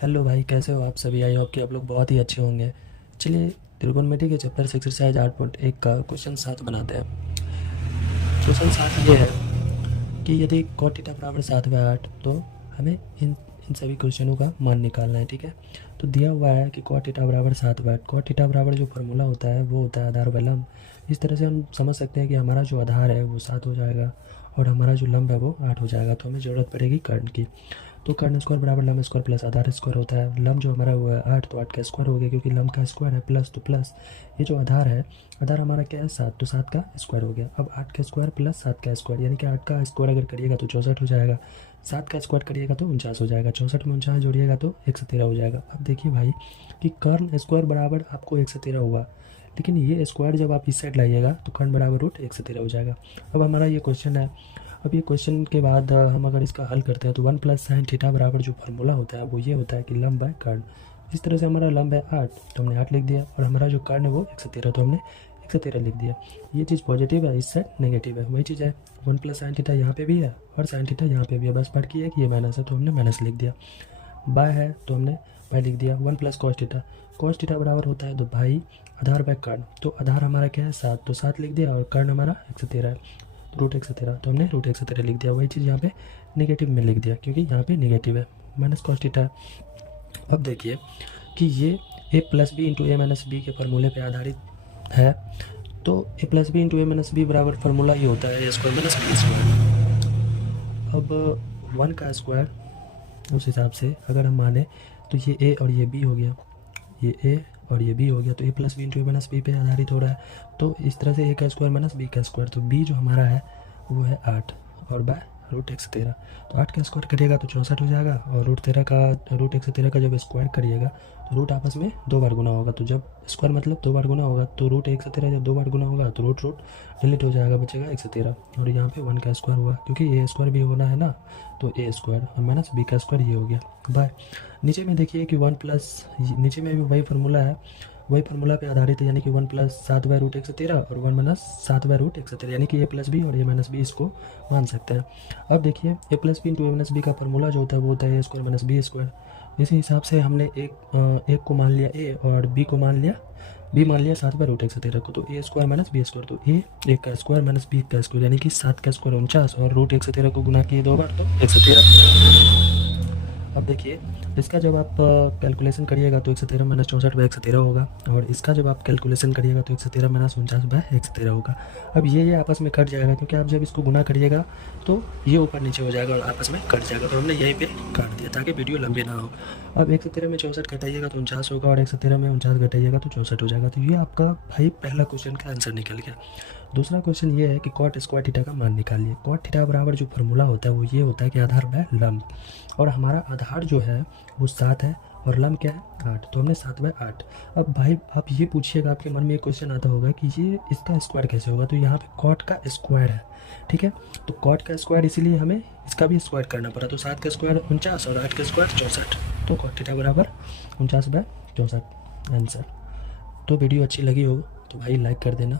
Hello भाई, कैसे हो आप सभी। आई होप कि आप लोग बहुत ही अच्छे होंगे। चलिए त्रिकोणमिति के चैप्टर से एक्सरसाइज 8.1 का क्वेश्चन 7 बनाते हैं। क्वेश्चन 7 ये है कि यदि cot थीटा बराबर 7/8 तो हमें इन इन सभी क्वेश्चनों का मान निकालना है। ठीक है, तो दिया हुआ है कि cot थीटा बराबर 7/8। cot थीटा बराबर जो फार्मूला होता है वो होता है आधार व लंब। इस तरह से हम समझ सकते हैं कि हमारा जो आधार है वो 7 हो जाएगा और हमारा जो लंब है वो 8 हो जाएगा। तो हमें ज़रूरत पड़ेगी कर्ण की। तो कर्ण स्क्वायर बराबर लंब स्क्वायर प्लस आधार स्क्वायर होता है। लंब जो हमारा हुआ है 8, तो 8 का स्क्वायर हो गया क्योंकि लंब का स्क्वायर है। प्लस तो प्लस ये जो आधार है, आधार हमारा क्या है 7, तो 7 का स्क्वायर हो गया। अब 8 का स्क्वायर प्लस 7 का स्क्वायर यानी कि 8 का स्क्वायर अगर करिएगा तो 64 हो जाएगा। 7 का स्क्वायर करिएगा तो 49 हो जाएगा। 64 में 49 जोड़िएगा तो 113 हो जाएगा। अब देखिए भाई कि कर्ण स्क्वायर बराबर आपको 113 हुआ, लेकिन ये स्क्वायर जब आप इस साइड लाइएगा तो कर्ण बराबर रूट 113 हो जाएगा। अब हमारा ये क्वेश्चन है। अब ये क्वेश्चन के बाद हम अगर इसका हल करते हैं तो 1 प्लस साइन थीटा बराबर जो फार्मूला होता है वो ये होता है कि लंब बाय कर्ण। इस तरह से हमारा लंब है 8, तो हमने 8 लिख दिया और हमारा जो कर्ण है वो 113, तो हमने 113 लिख दिया। ये चीज़ पॉजिटिव है, इस साइड नेगेटिव है। वही चीज़ है 1 प्लस साइन थीटा यहाँ पे भी है और साइन थीटा यहाँ पे भी है, बस फर्क ये है कि ये माइनस है तो हमने माइनस लिख दिया। बाय है तो हमने बाय लिख दिया। 1 plus cos theta, cos theta बराबर होता है तो भाई आधार बाय कर्ण। तो आधार हमारा क्या है 7, तो 7 लिख दिया और कर्ण हमारा 113 है, रूट 113, तो हमने रूट 113 लिख दिया। वही चीज़ यहाँ पे नेगेटिव में लिख दिया क्योंकि यहाँ पे नेगेटिव है, माइनस कॉस थीटा। अब देखिए कि ये ए प्लस बी इंटू ए माइनस बी के फार्मूले पे आधारित है। तो ए प्लस बी इंटू ए माइनस बी बराबर फार्मूला ये होता है ए स्क्वायर माइनस बी स्क्वायर। अब 1 का स्क्वायर उस हिसाब से अगर हम माने तो ये ए और ये बी हो गया, ये ए और ये बी हो गया, तो ए प्लस बी इंटू ए माइनस बी पे आधारित हो रहा है। तो इस तरह से ए का स्क्वायर माइनस बी का स्क्वायर, तो बी जो हमारा है वो है 8 और बाय रूट 113। तो 8 का स्क्वायर करिएगा तो 64 हो जाएगा और रूट 113 का जब स्क्वायर करिएगा तो रूट आपस में 2 बार गुना होगा। तो जब स्क्वायर मतलब 2 बार गुना होगा तो रूट 113 जब 2 बार गुना होगा तो रूट डिलीट हो जाएगा, बचेगा 113। और यहाँ पे 1 का स्क्वायर हुआ क्योंकि ए स्क्वायर भी होना है ना, तो ए स्क्वायर और माइनस बी का स्क्वायर ये हो गया बाय। नीचे में देखिए कि 1 प्लस, नीचे में भी वही फार्मूला है, वही फार्मूला पे आधारित है, यानी कि 1 प्लस 7 बाय रूट 113 और 1 माइनस 7 बाय रूट 113, यानी कि ए प्लस बी और ए माइनस बी इसको मान सकते हैं। अब देखिए ए प्लस बी इंटू ए माइनस बी का फार्मूला जो होता है वो होता है ए स्क्वायर माइनस बी स्क्वायर। इसी हिसाब से हमने एक को मान लिया ए और बी को मान लिया, बी मान लिया 7 बाय रूट 113 को, तो ए स्क्वायर माइनस बी स्क्वायर, तो ए एक का स्क्वायर माइनस बी का स्क्वायर, यानी कि 7 का स्क्वायर 49 और रूट 113 को गुना किए 2 बार तो 113। अब देखिए इसका जब आप कैलकुलेशन करिएगा तो 113 माइनस 64 बाय 113 होगा और इसका जब आप कैलकुलेशन करिएगा तो 113 माइनस 49 बाय 113 होगा। अब ये आपस में कट जाएगा क्योंकि आप जब इसको गुना करिएगा तो ये ऊपर नीचे हो जाएगा और आपस में कट जाएगा, तो हमने यहीं पे काट दिया ताकि वीडियो लंबी ना हो। अब 113 में 64 घटाइएगा तो 49 होगा और 113 में 49 घटाइएगा तो 64 हो जाएगा। तो ये आपका भाई पहला क्वेश्चन का आंसर निकल गया। दूसरा क्वेश्चन ये है कि कॉट स्क्वायर थीटा का मान निकालिए। कॉट थीटा बराबर जो फार्मूला होता है वो ये होता है कि आधार बाय लंब, और हमारा आधार जो है वो 7 है और लंब क्या है 8, तो हमने 7 बाय 8। अब भाई आप ये पूछिएगा, आपके मन में एक क्वेश्चन आता होगा कि ये इसका स्क्वायर कैसे होगा, तो यहाँ पे कॉट का स्क्वायर है, ठीक है, तो कॉट का स्क्वायर इसीलिए हमें इसका भी स्क्वायर करना पड़ा। तो 7 का स्क्वायर 49 और 8 का स्क्वायर 64, तो कॉट थीटा बराबर 49 बाय 64 आंसर। तो वीडियो अच्छी लगी हो तो भाई लाइक कर देना।